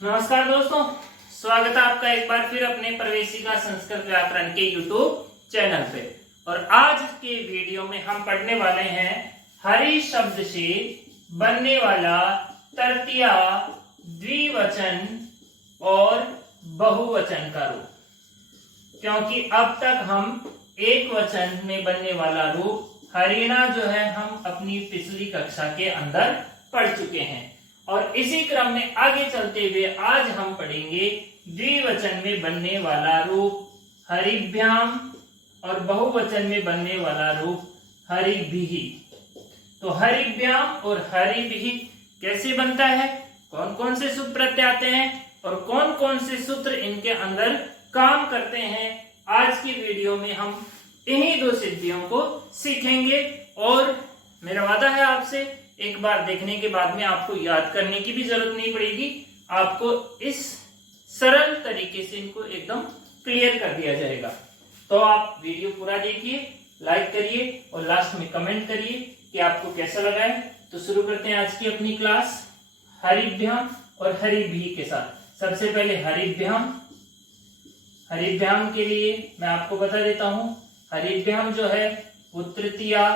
नमस्कार दोस्तों, स्वागत है आपका एक बार फिर अपने प्रवेशिका संस्कृत व्याकरण के YouTube चैनल पे। और आज के वीडियो में हम पढ़ने वाले हैं हरि शब्द से बनने वाला तृतीया, द्विवचन और बहुवचन का रूप। क्योंकि अब तक हम एक वचन में बनने वाला रूप हरिणा जो है हम अपनी पिछली कक्षा के अंदर पढ़ चुके हैं। और इसी क्रम में आगे चलते हुए आज हम पढ़ेंगे द्विवचन में बनने वाला रूप हरिभ्याम और बहुवचन में बनने वाला रूप हरिभिः। तो हरिभ्याम और हरिभिः कैसे बनता है, कौन कौन से सूत्र प्रत्यय आते हैं और कौन कौन से सूत्र इनके अंदर काम करते हैं, आज की वीडियो में हम इन्हीं दो सिद्धियों को सीखेंगे। और मेरा वादा है आपसे, एक बार देखने के बाद में आपको याद करने की भी जरूरत नहीं पड़ेगी, आपको इस सरल तरीके से इनको एकदम क्लियर कर दिया जाएगा। तो आप वीडियो पूरा देखिए, लाइक करिए और लास्ट में कमेंट करिए कि आपको कैसा लगा है। तो शुरू करते हैं आज की अपनी क्लास हरिभ्याम और हरिभिः के साथ। सबसे पहले हरिभ्याम। हरिभ्याम के लिए मैं आपको बता देता हूं, हरिभ्याम जो है वो तृतीया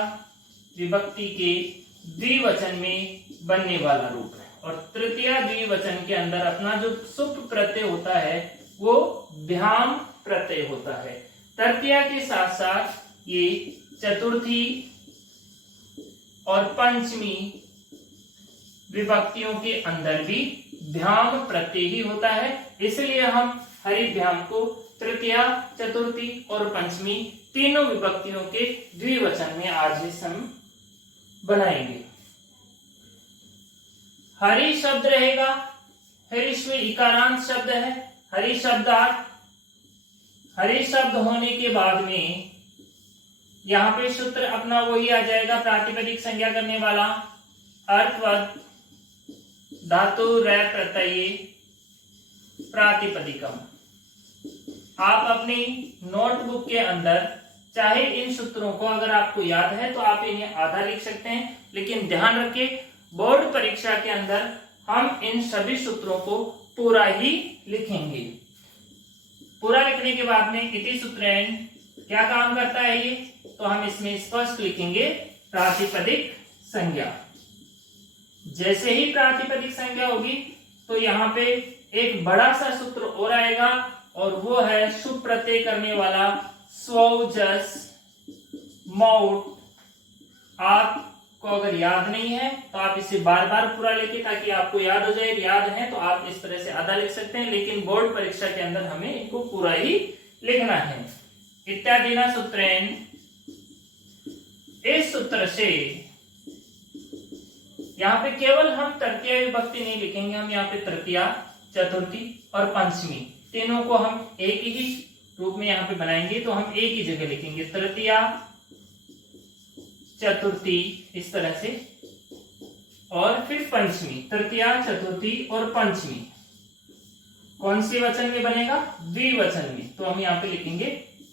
विभक्ति के द्विवचन में बनने वाला रूप है। और तृतीया द्विवचन के अंदर अपना जो सुप प्रत्यय होता है वो भ्याम प्रत्यय होता है। तृतीया के साथ साथ ये चतुर्थी और पंचमी विभक्तियों के अंदर भी भ्याम प्रत्यय ही होता है। इसलिए हम हरिभ्याम को तृतीया, चतुर्थी और पंचमी तीनों विभक्तियों के द्विवचन में आज हम बनाएंगे। हरि शब्द रहेगा, हरिश्व इकारांत शब्द है। हरि शब्दार्थ, हरि शब्द होने के बाद में यहां पे सूत्र अपना वही आ जाएगा, प्रातिपदिक संज्ञा करने वाला अर्थवत धातु रै प्रत्यय प्रातिपदिकम। आप अपनी नोटबुक के अंदर चाहे इन सूत्रों को अगर आपको याद है तो आप इन्हें आधा लिख सकते हैं, लेकिन ध्यान रखें बोर्ड परीक्षा के अंदर हम इन सभी सूत्रों को पूरा ही लिखेंगे। पूरा लिखने के बाद में इति सूत्रेण क्या काम करता है ये, तो हम इसमें स्पष्ट लिखेंगे प्रातिपदिक संज्ञा। जैसे ही प्रातिपदिक संज्ञा होगी तो यहाँ पे एक बड़ा सा सूत्र और आएगा और वो है सुप प्रत्यय करने वाला स्वौ जस मौट। आपको अगर याद नहीं है तो आप इसे बार बार पूरा लेके ताकि आपको याद हो जाए। याद है तो आप इस तरह से आधा लिख सकते हैं, लेकिन बोर्ड परीक्षा के अंदर हमें इनको पूरा ही लिखना है। इत्यादि ना सूत्रेण, इस सूत्र से यहाँ पे केवल हम तृतीया विभक्ति नहीं लिखेंगे, हम यहाँ पे तृतीया, चतुर्थी और पंचमी तीनों को हम एक ही रूप में यहाँ पे बनाएंगे। तो हम एक ही जगह लिखेंगे तृतीया, चतुर्थी इस तरह से, और फिर पंचमी, तृतीया, चतुर्थी और पंचमी कौन से वचन में बनेगा, द्विवचन में। तो हम यहाँ पे लिखेंगे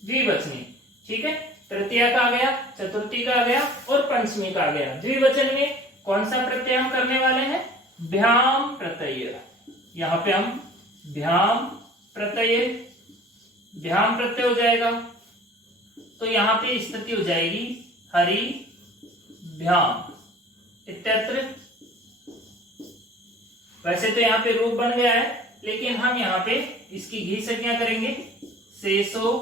द्विवचनी। ठीक है, तृतीया का आ गया, चतुर्थी का आ गया और पंचमी का आ गया। द्विवचन में कौन सा प्रत्यय हम करने वाले हैं, भ्याम प्रत्यय। यहाँ पे हम भ्याम प्रत्यय, भ्याम प्रत्यय हो जाएगा। तो यहाँ पे स्थिति हो जाएगी हरि भ्याम इत्यत्र। वैसे तो यहाँ पे रूप बन गया है, लेकिन हम यहाँ पे इसकी घी संज्ञा करेंगे, शेषो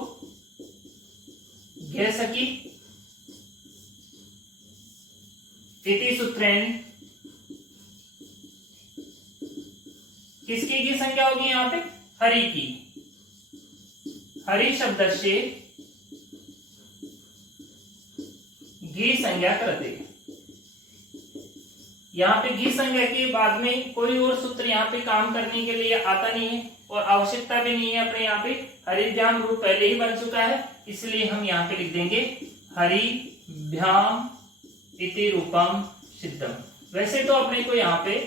घे सकी इति सूत्रेण। किसकी की संज्ञा होगी यहाँ पे, हरि की। हरि शब्द से घी संज्ञा करते। यहाँ पे घी संज्ञा के बाद में कोई और सूत्र यहाँ पे काम करने के लिए आता नहीं है और आवश्यकता भी नहीं है। अपने यहाँ पे हरिभ्याम रूप पहले ही बन चुका है, इसलिए हम यहाँ पे लिख देंगे हरिभ्याम इति रूपम सिद्धम। वैसे तो अपने को यहाँ पे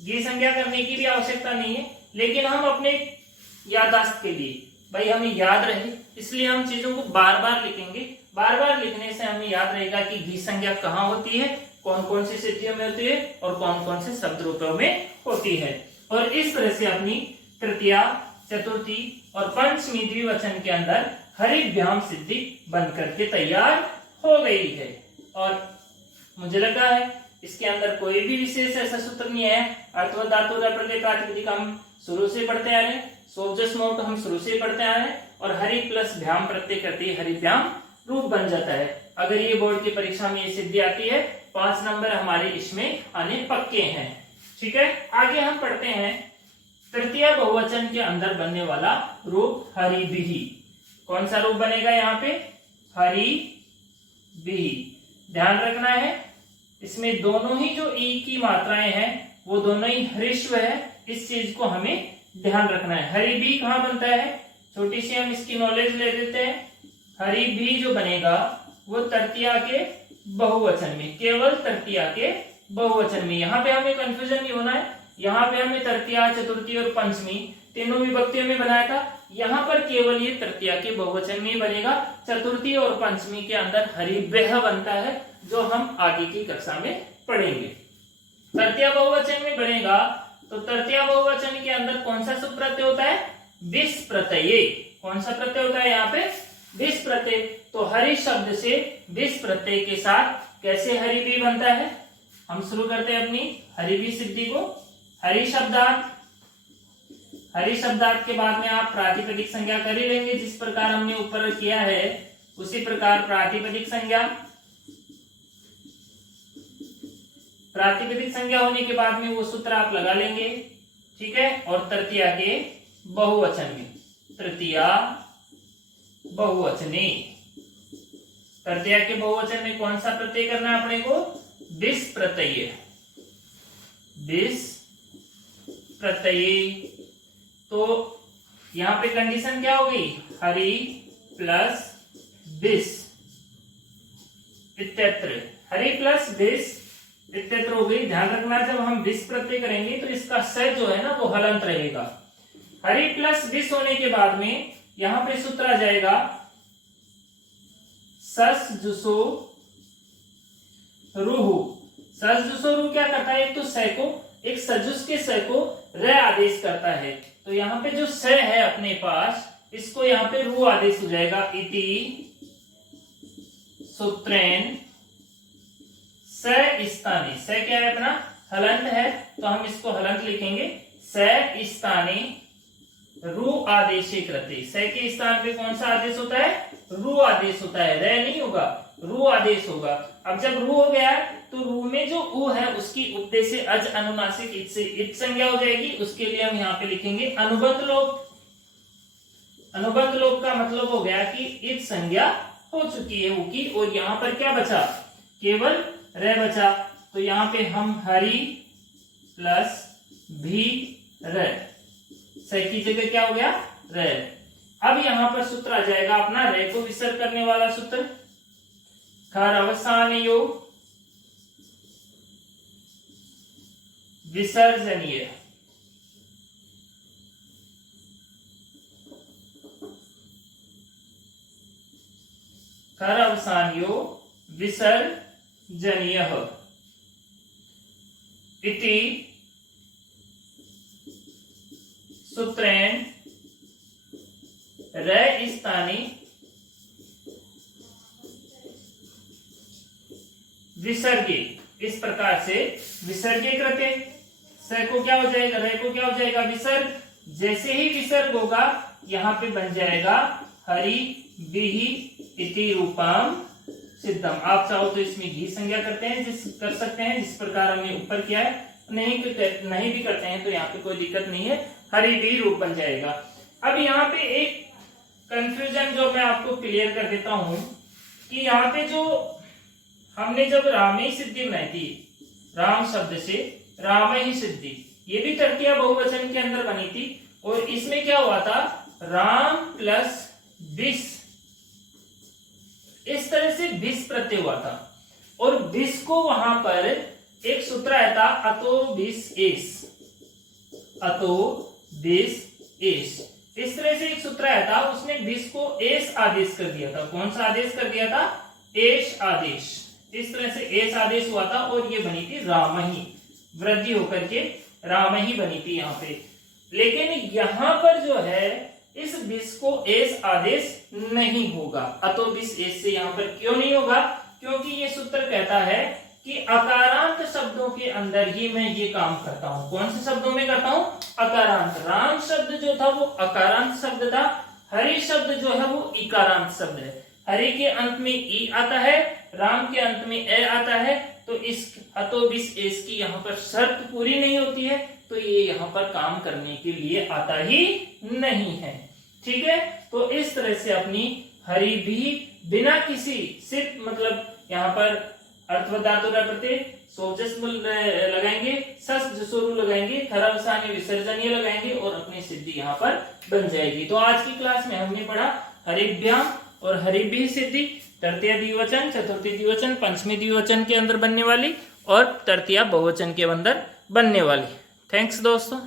घी संज्ञा करने की भी आवश्यकता नहीं है, लेकिन हम अपने याददाश्त के लिए, भाई हमें याद रहे, इसलिए हम चीजों को बार बार लिखेंगे। बार बार लिखने से हमें याद रहेगा कि घी संज्ञा कहाँ होती है, कौन कौन सी स्थितियों में होती है और कौन कौन से शब्द रूपों में होती है। और इस तरह से अपनी तृतीया, चतुर्थी और पंचमी द्विवचन के अंदर हरिभ्याम सिद्धि बन करके तैयार हो गई है। और मुझे लगा है इसके अंदर कोई भी विशेष ऐसा सूत्र नहीं है। अर्थवत धातु प्रत्यय प्रातिपदिक हम शुरू से पढ़ते आ रहे हैं, सोजस मोट हम शुरू से पढ़ते आ रहे हैं, और हरि प्लस भ्याम प्रत्यय करते ही हरिभ्याम रूप बन जाता है। अगर ये बोर्ड की परीक्षा में ये सिद्धि आती है 5 नंबर हमारे इसमें आने पक्के हैं। ठीक है, आगे हम पढ़ते हैं तृतीय बहुवचन के अंदर बनने वाला रूप हरिभिः। कौन सा रूप बनेगा यहाँ पे? हरिभिः। ध्यान रखना है इसमें दोनों ही जो ई की मात्राएं हैं वो दोनों ही हरिश्व है, इस चीज को हमें ध्यान रखना है। हरिभिः कहाँ बनता है? छोटी सी हम इसकी नॉलेज ले लेते हैं। हरिभिः जो बनेगा वो तृतीया के बहुवचन में, केवल तृतीया के बहुवचन में। यहाँ पे हमें कंफ्यूजन नहीं होना है। यहाँ पे हमने तृतीया, चतुर्थी और पंचमी तीनों विभक्तियों में बनाया था, यहाँ पर केवल ये तृतीया के बहुवचन में बनेगा। चतुर्थी और पंचमी के अंदर हरिभ्यः बनता है, जो हम आगे की कक्षा में पढ़ेंगे। तृतीया बहुवचन में बनेगा तो तृतीया बहुवचन के अंदर कौन सा सुप्रत्यय होता है? विस प्रत्यय। कौन सा प्रत्यय होता है यहाँ पे? विस प्रत्यय। तो हरि शब्द से विस प्रत्यय के साथ कैसे हरिभिः बनता है? हम शुरू करते हैं अपनी हरिभिः सिद्धि को। हरि शब्दार्थ, हरि शब्दार्थ के बाद में आप प्रातिपदिक संज्ञा कर ही लेंगे, जिस प्रकार हमने ऊपर किया है उसी प्रकार प्रातिपदिक संज्ञा। प्रातिपदिक संज्ञा होने के बाद में वो सूत्र आप लगा लेंगे। ठीक है, और तृतीया के बहुवचन में, तृतीया बहुवचने, तृतीया के बहुवचन में कौन सा प्रत्यय करना है अपने को? विस प्रत्यय। विस प्रत्यय। तो यहां पे कंडीशन क्या हो गई? हरि प्लस विस इत्यत्र। हरि प्लस विस इत्यत्र हो गई। ध्यान रखना जब हम विस प्रत्यय करेंगे तो इसका स जो है ना वो हलंत रहेगा। हरि प्लस विस होने के बाद में यहां पे सूत्र आ जाएगा सस जुसो रुहु। सस जुसो रुहु क्या करता है? एक तो स को, एक सजुस के स को र आदेश करता है। तो यहाँ पे जो स है अपने पास, इसको यहाँ पे रु आदेश हो जाएगा। इति सूत्रेण स स्थाने। स क्या है अपना? हलंत है, तो हम इसको हलंत लिखेंगे। स स्थाने रु आदेशे कृते। स के स्थान पे कौन सा आदेश होता है? रु आदेश होता है, रे नहीं होगा, रु आदेश होगा। अब जब रु हो गया तो रु में जो उ है उसकी उपदेश से अज अनुनासिक इत से इत संज्ञा हो जाएगी। उसके लिए हम यहाँ पे लिखेंगे अनुबंध लोप। अनुबंध लोप का मतलब हो गया कि इत संज्ञा हो चुकी है उ की, और यहाँ पर क्या बचा? केवल रे बचा। तो यहाँ पे हम हरि प्लस भी रे, स की जगह क्या हो गया? रे। अब यहाँ पर सूत्र आ जाएगा अपना रे को विसर्ग करने वाला सूत्र। खर अवसानयो विसर्जनीय। खर अवसानयो विसर्जनीयः इति सूत्रेण रे स्थाने विसर्गे। इस प्रकार से विसर्गे कृते। स को क्या हो जाएगा? रे को क्या हो जाएगा? विसर्ग। जैसे ही विसर्ग होगा यहाँ पे बन जाएगा हरिभिः इति रूपम सिद्धम। आप चाहो तो इसमें घी संज्ञा करते हैं, कर सकते हैं, जिस प्रकार हमने ऊपर किया है। नहीं भी करते हैं तो यहाँ पे कोई दिक्कत नहीं है, हरिभिः रूप बन जाएगा। अब यहाँ पे एक कंफ्यूजन जो मैं आपको क्लियर कर देता हूं कि यहाँ पे जो हमने जब रामे सिद्धि बनाई थी, राम शब्द से राम ही सिद्धि, ये भी तृतीया बहुवचन के अंदर बनी थी। और इसमें क्या हुआ था? राम प्लस विस, इस तरह से विस प्रत्यय हुआ था। और विस को वहां पर एक सूत्र आया था अतो विस एस। अतो विस एस, इस तरह से एक सूत्र आया था, उसने विस को एस आदेश कर दिया था। कौन सा आदेश कर दिया था? एस आदेश। इस तरह से एस आदेश हुआ था और ये बनी थी रामही, वृद्धि होकर के राम ही बनी थी यहाँ पे। लेकिन यहाँ पर जो है इस बिस को एस आदेश नहीं होगा। अतो बिस एस से यहाँ पर क्यों नहीं होगा? क्योंकि ये सूत्र कहता है कि अकारांत शब्दों के अंदर ही मैं ये काम करता हूं। कौन से शब्दों में करता हूं? अकारांत। राम शब्द जो था वो अकारांत शब्द था, हरि शब्द जो है वो इकारांत शब्द है। हरि के अंत में ई आता है, राम के अंत में ए आता है, तो इस अतो बिस एस की यहाँ पर शर्त पूरी नहीं होती है, तो ये यहाँ पर काम करने के लिए आता ही नहीं है। ठीक है, तो इस तरह से अपनी हरि भी बिना किसी सिर्फ मतलब यहाँ पर अर्थवधातु प्रत्यय सोजस लगाएंगे, सस जसोरु लगाएंगे, खरावसानी विसर्जनीय लगाएंगे और अपनी सिद्धि यहाँ पर बन जाएगी। तो आज की क्लास में हमने पढ़ा हरिभ्याम और हरिभि सिद्धि, तृतीय द्विवचन, चतुर्थी द्विवचन, पंचमी द्विवचन के अंदर बनने वाली और तृतीय बहुवचन के अंदर बनने वाली। थैंक्स दोस्तों।